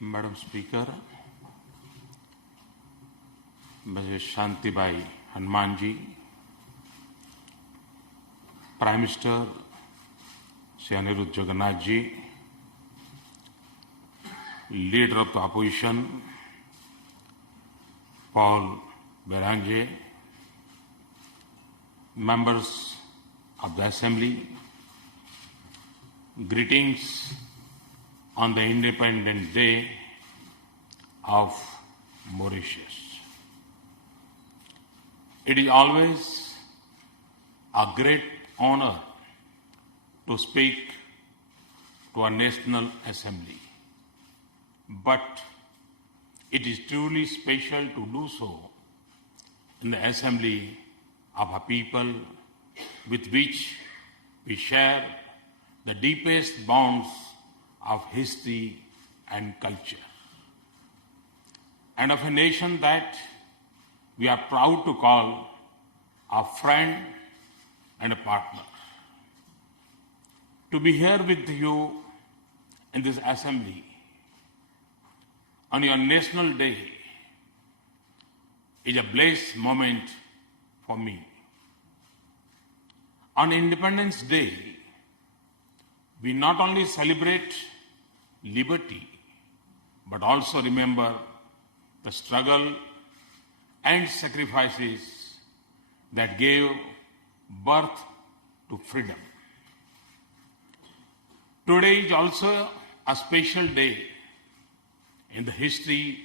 Madam Speaker, Mrs. Shantibai Hanumanji, Prime Minister Shri Anirudh Jagannath ji, Leader of the Opposition Paul Beranje, members of the Assembly, greetings on the Independence Day of Mauritius. It is always a great honor to speak to a National Assembly, but it is truly special to do so in the Assembly of a people with which we share the deepest bonds of history and culture, and of a nation that we are proud to call a friend and a partner. To be here with you in this assembly on your National Day is a blessed moment for me. On Independence Day, we not only celebrate liberty, but also remember the struggle and sacrifices that gave birth to freedom. Today is also a special day in the history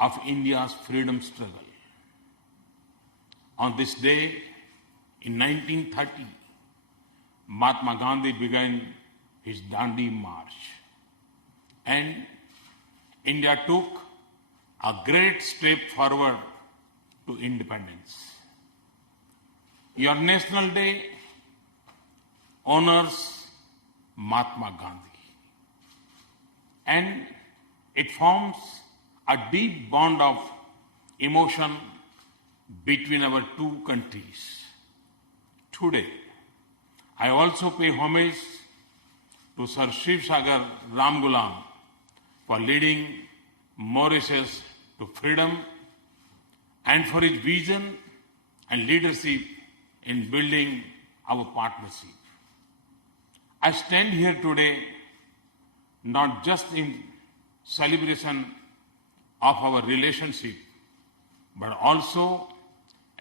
of India's freedom struggle. On this day, in 1930, Mahatma Gandhi began his Dandi March, and India took a great step forward to independence. Your National Day honors Mahatma Gandhi, and it forms a deep bond of emotion between our two countries. Today, I also pay homage to Sir Shiv Sagar Ramgulam for leading Mauritius to freedom and for his vision and leadership in building our partnership. I stand here today not just in celebration of our relationship, but also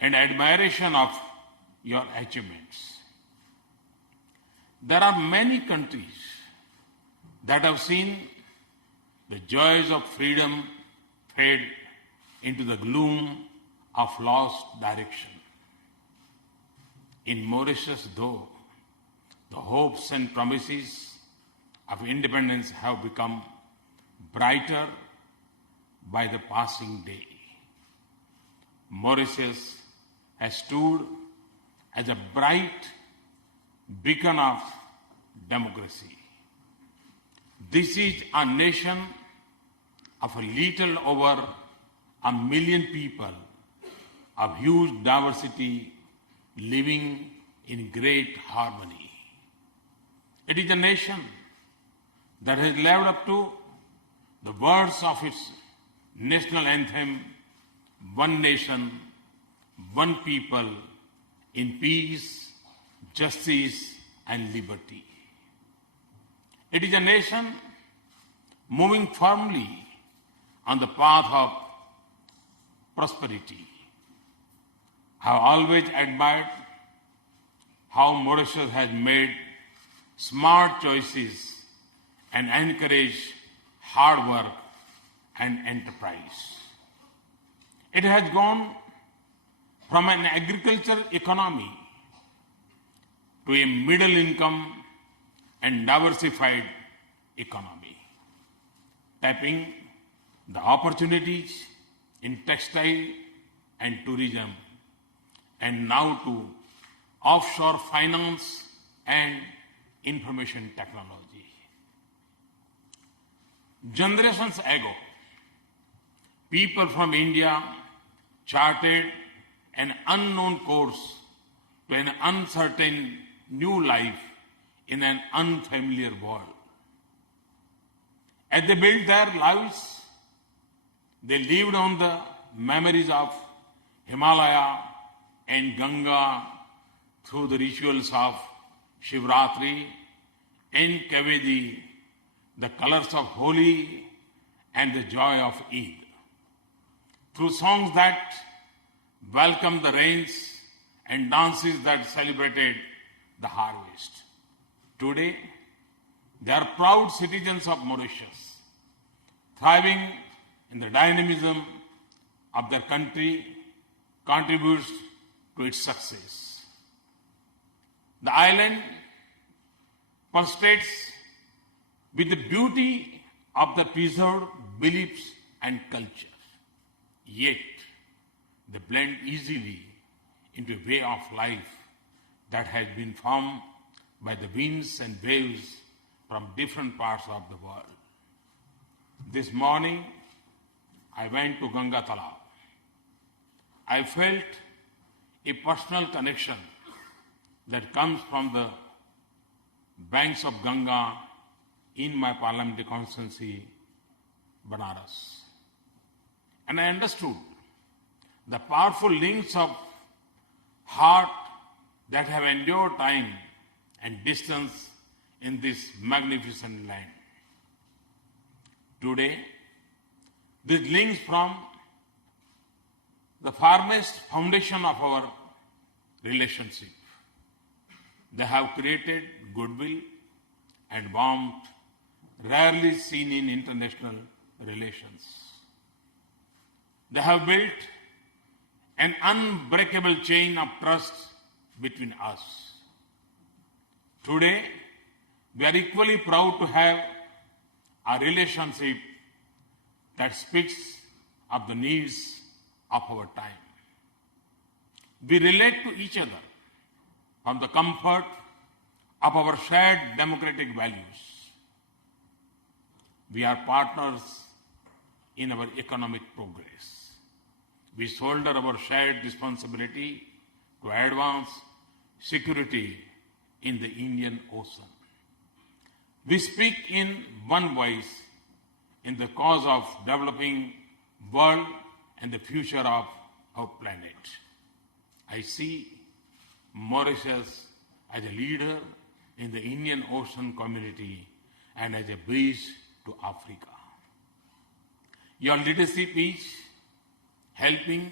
in admiration of your achievements. There are many countries that have seen the joys of freedom fade into the gloom of lost direction. In Mauritius, though, the hopes and promises of independence have become brighter by the passing day. Mauritius has stood as a bright beacon of democracy. This is a nation of a little over 1 million people of huge diversity living in great harmony. It is a nation that has lived up to the words of its national anthem, "One nation, one people, in peace, justice and liberty." It is a nation moving firmly on the path of prosperity. I have always admired how Mauritius has made smart choices and encouraged hard work and enterprise. It has gone from an agricultural economy to a middle income and diversified economy, tapping the opportunities in textile and tourism, and now to offshore finance and information technology. Generations ago, people from India charted an unknown course to an uncertain new life in an unfamiliar world. As they built their lives, they lived on the memories of Himalaya and Ganga through the rituals of Shivratri and Kavedi, the colors of Holi and the joy of Eid. Through songs that welcomed the rains and dances that celebrated the harvest. Today, they are proud citizens of Mauritius, thriving in the dynamism of their country, contributes to its success. The island pulsates with the beauty of the preserved beliefs and culture. Yet, they blend easily into a way of life that has been formed by the winds and waves from different parts of the world. This morning, I went to Ganga Talab. I felt a personal connection that comes from the banks of Ganga in my parliamentary constituency, Banaras. And I understood the powerful links of heart that have endured time and distance in this magnificent land. Today, these links from the firmest foundation of our relationship. They have created goodwill and warmth rarely seen in international relations. They have built an unbreakable chain of trust between us. Today, we are equally proud to have a relationship that speaks of the needs of our time. We relate to each other from the comfort of our shared democratic values. We are partners in our economic progress. We shoulder our shared responsibility to advance security in the Indian Ocean. We speak in one voice in the cause of developing world and the future of our planet. I see Mauritius as a leader in the Indian Ocean community and as a bridge to Africa. Your leadership is helping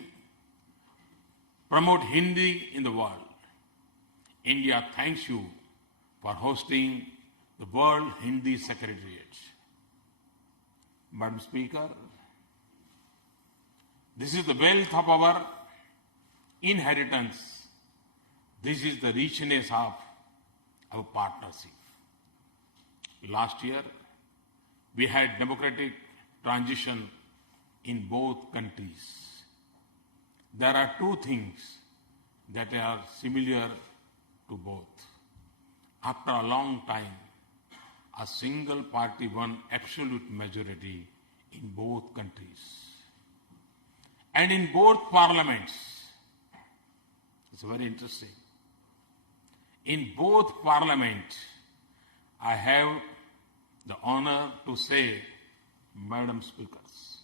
promote Hindi in the world. India thanks you for hosting the World Hindi Secretariat. Madam Speaker, this is the wealth of our inheritance. This is the richness of our partnership. Last year, we had democratic transition in both countries. There are two things that are similar to both. After a long time, a single party won absolute majority in both countries. And in both parliaments, it's very interesting. In both parliaments, I have the honor to say, Madam Speakers.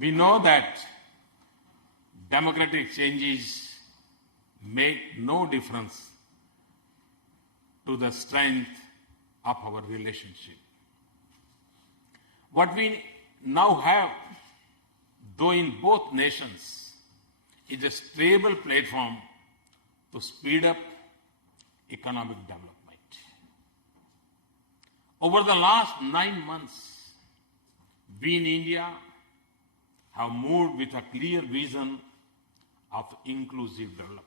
We know that democratic changes make no difference to the strength of our relationship. What we now have, though in both nations, is a stable platform to speed up economic development. Over the last 9 months, we in India have moved with a clear vision of inclusive development.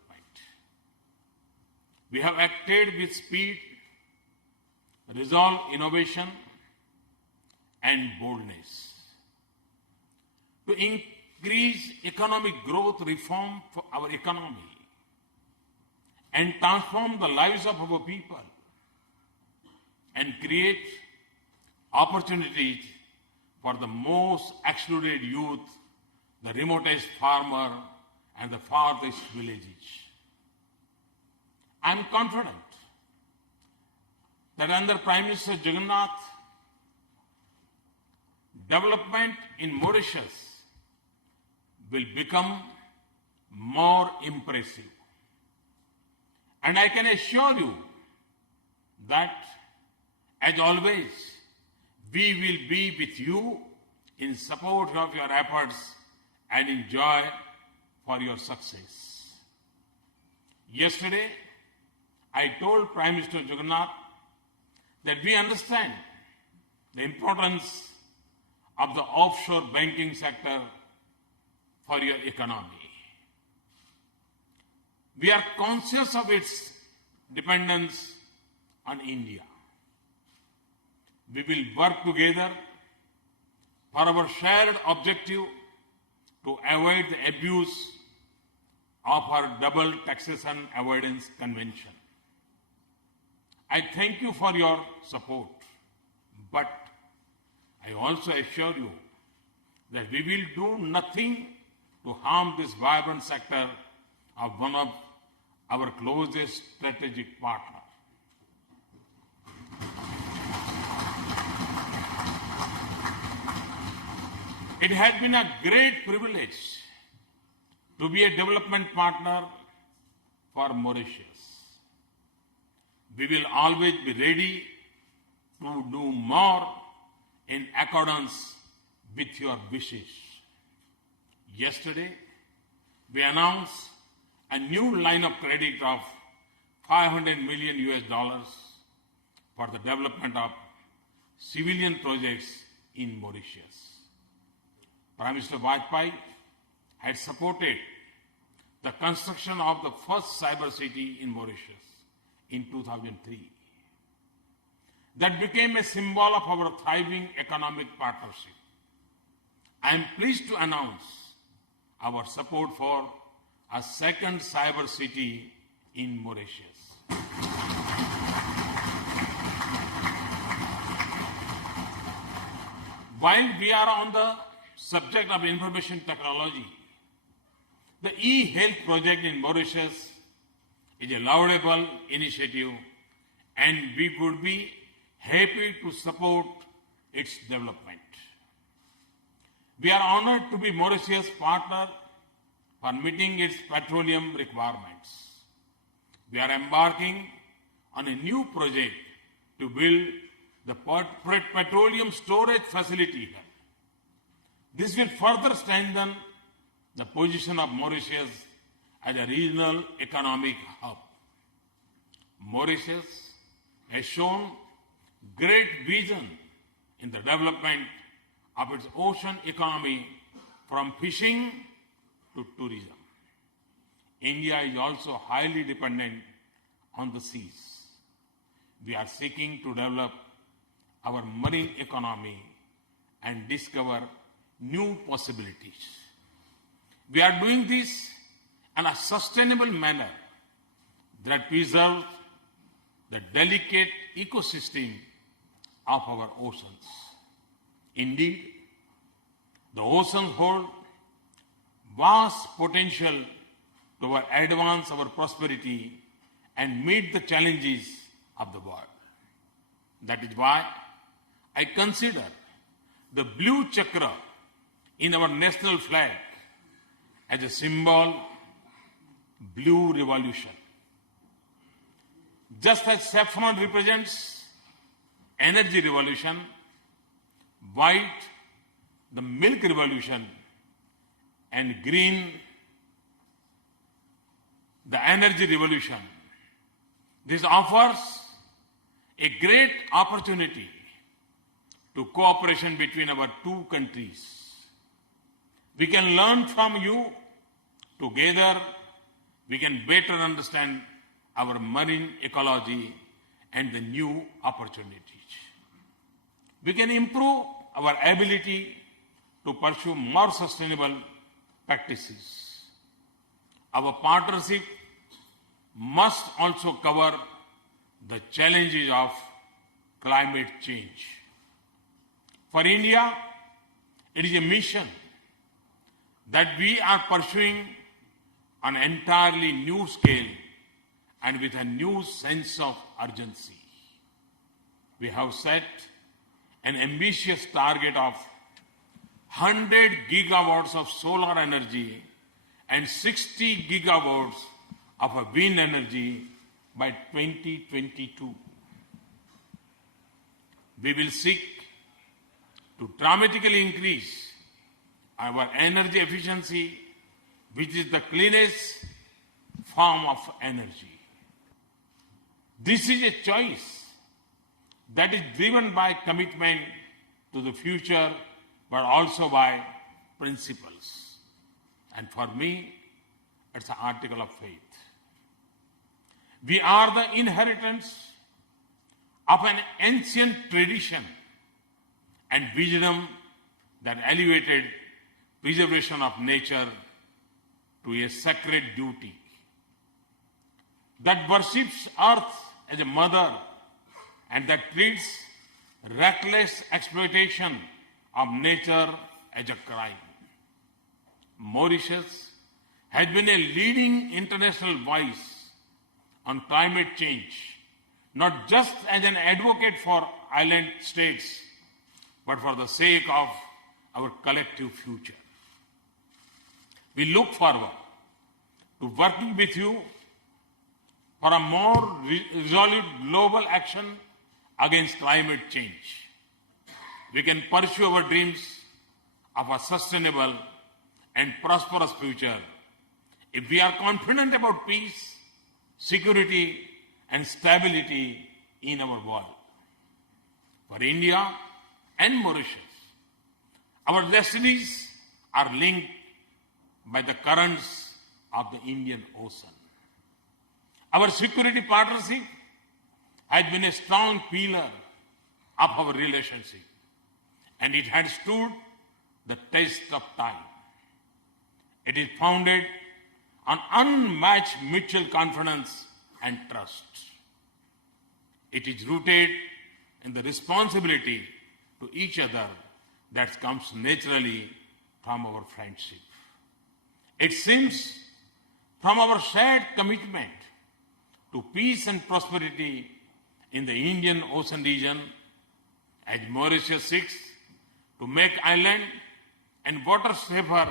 We have acted with speed, resolve, innovation, and boldness to increase economic growth, reform for our economy, and transform the lives of our people and create opportunities for the most excluded youth, the remotest farmer, and the farthest villages. I am confident that under Prime Minister Jagannath, development in Mauritius will become more impressive. And I can assure you that, as always, we will be with you in support of your efforts and in joy for your success. Yesterday, I told Prime Minister Jagannath that we understand the importance of the offshore banking sector for your economy. We are conscious of its dependence on India. We will work together for our shared objective to avoid the abuse of our double taxation avoidance convention. I thank you for your support, but I also assure you that we will do nothing to harm this vibrant sector of one of our closest strategic partners. It has been a great privilege to be a development partner for Mauritius. We will always be ready to do more in accordance with your wishes. Yesterday, we announced a new line of credit of $500 million for the development of civilian projects in Mauritius. Prime Minister Vajpayee had supported the construction of the first cyber city in Mauritius in 2003. That became a symbol of our thriving economic partnership. I am pleased to announce our support for a second cyber city in Mauritius. While we are on the subject of information technology, the e-health project in Mauritius is a laudable initiative, and we would be happy to support its development. We are honored to be Mauritius' partner for meeting its petroleum requirements. We are embarking on a new project to build the petroleum storage facility here. This will further strengthen the position of Mauritius as a regional economic hub. Mauritius has shown great vision in the development of its ocean economy, from fishing to tourism. India is also highly dependent on the seas. We are seeking to develop our marine economy and discover new possibilities. We are doing this in a sustainable manner that preserves the delicate ecosystem of our oceans. Indeed, the oceans hold vast potential to advance our prosperity and meet the challenges of the world. That is why I consider the blue chakra in our national flag as a symbol of blue revolution. Just as saffron represents energy revolution, white the milk revolution, and green the energy revolution, this offers a great opportunity to cooperation between our two countries. We can learn from you. Together, we can better understand our marine ecology and the new opportunities. We can improve our ability to pursue more sustainable practices. Our partnership must also cover the challenges of climate change. For India, it is a mission that we are pursuing on an entirely new scale and with a new sense of urgency. We have set an ambitious target of 100 gigawatts of solar energy and 60 gigawatts of wind energy by 2022. We will seek to dramatically increase our energy efficiency, which is the cleanest form of energy. This is a choice that is driven by commitment to the future, but also by principles. And for me, it's an article of faith. We are the inheritors of an ancient tradition and wisdom that elevated preservation of nature to a sacred duty, that worships earth as a mother and that treats reckless exploitation of nature as a crime. Mauritius has been a leading international voice on climate change, not just as an advocate for island states, but for the sake of our collective future. We look forward to working with you for a more resolute global action against climate change. We can pursue our dreams of a sustainable and prosperous future if we are confident about peace, security, and stability in our world. For India and Mauritius, our destinies are linked by the currents of the Indian Ocean. Our security partnership has been a strong pillar of our relationship, and it has stood the test of time. It is founded on unmatched mutual confidence and trust. It is rooted in the responsibility to each other that comes naturally from our friendship. It seems from our shared commitment to peace and prosperity in the Indian Ocean region, as Mauritius seeks to make island and water safer,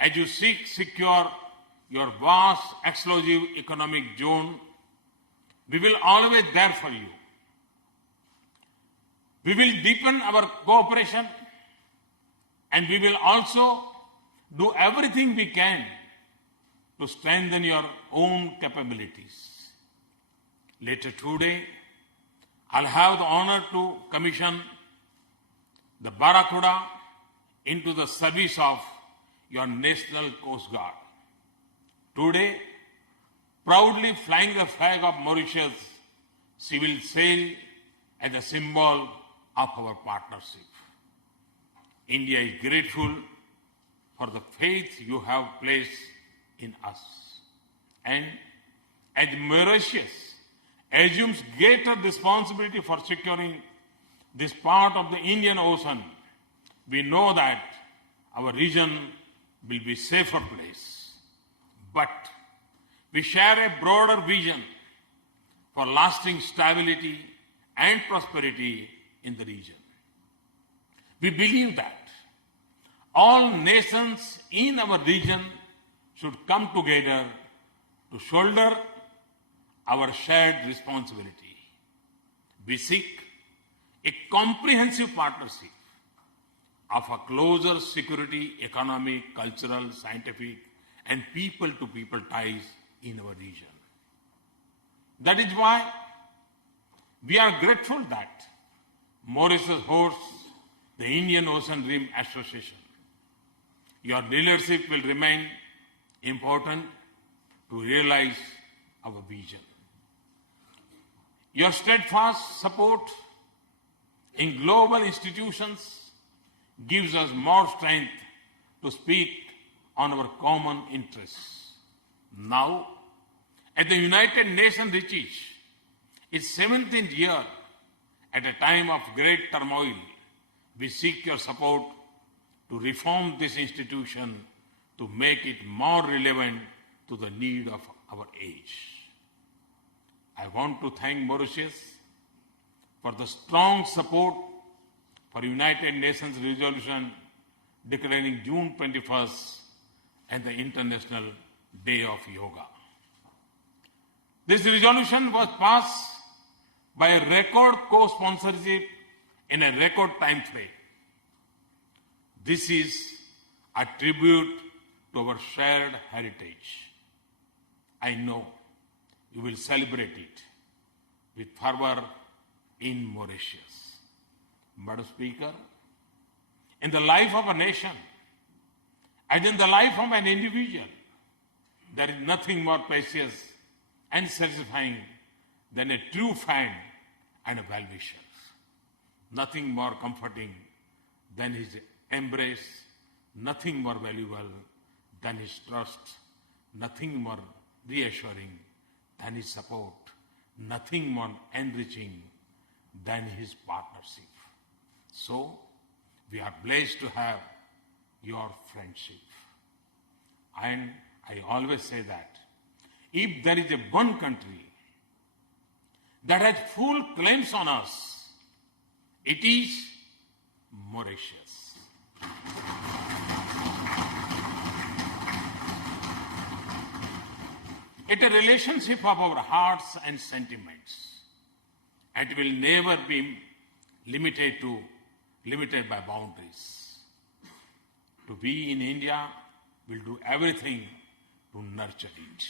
as you seek secure your vast exclusive economic zone, we will always there for you. We will deepen our cooperation, and we will also do everything we can to strengthen your own capabilities. Later today, I'll have the honor to commission the Barracuda into the service of your National Coast Guard. Today, proudly flying the flag of Mauritius, she will sail as a symbol of our partnership. India is grateful for the faith you have placed in us. And as Mauritius assumes greater responsibility for securing this part of the Indian Ocean, we know that our region will be a safer place. But we share a broader vision for lasting stability and prosperity in the region. We believe that all nations in our region should come together to shoulder our shared responsibility. We seek a comprehensive partnership of a closer security, economic, cultural, scientific, and people-to-people ties in our region. That is why we are grateful that Mauritius hosts the Indian Ocean Rim Association. Your leadership will remain important to realize our vision. Your steadfast support in global institutions gives us more strength to speak on our common interests. Now, as the United Nations reaches its 17th year at a time of great turmoil, we seek your support to reform this institution to make it more relevant to the need of our age. I want to thank Mauritius for the strong support for United Nations resolution declaring June 21st as the International Day of Yoga. This resolution was passed by a record co-sponsorship in a record time frame. This is a tribute to our shared heritage. I know you will celebrate it with fervor in Mauritius. Madam Speaker, in the life of a nation, as in the life of an individual, there is nothing more precious and satisfying than a true friend and a well-wisher. Nothing more comforting than his embrace, nothing more valuable than his trust, nothing more reassuring than his support, nothing more enriching than his partnership. So, we are blessed to have your friendship. And I always say that if there is a one country that has full claims on us, it is Mauritius. It's a relationship of our hearts and sentiments. It will never be limited by boundaries. To be in India, we'll do everything to nurture it.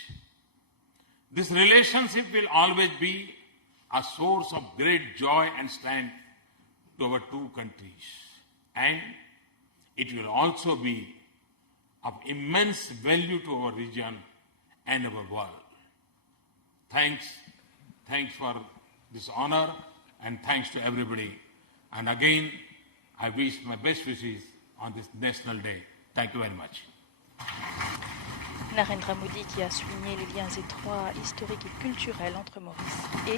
This relationship will always be a source of great joy and strength to our two countries. And it will also be of immense value to our region and our world. Thanks for this honor, and thanks to everybody. And again, I wish my best wishes on this National Day. Thank you very much. Narendra Modi qui a souligné les liens étroits, historiques et culturels entre Maurice et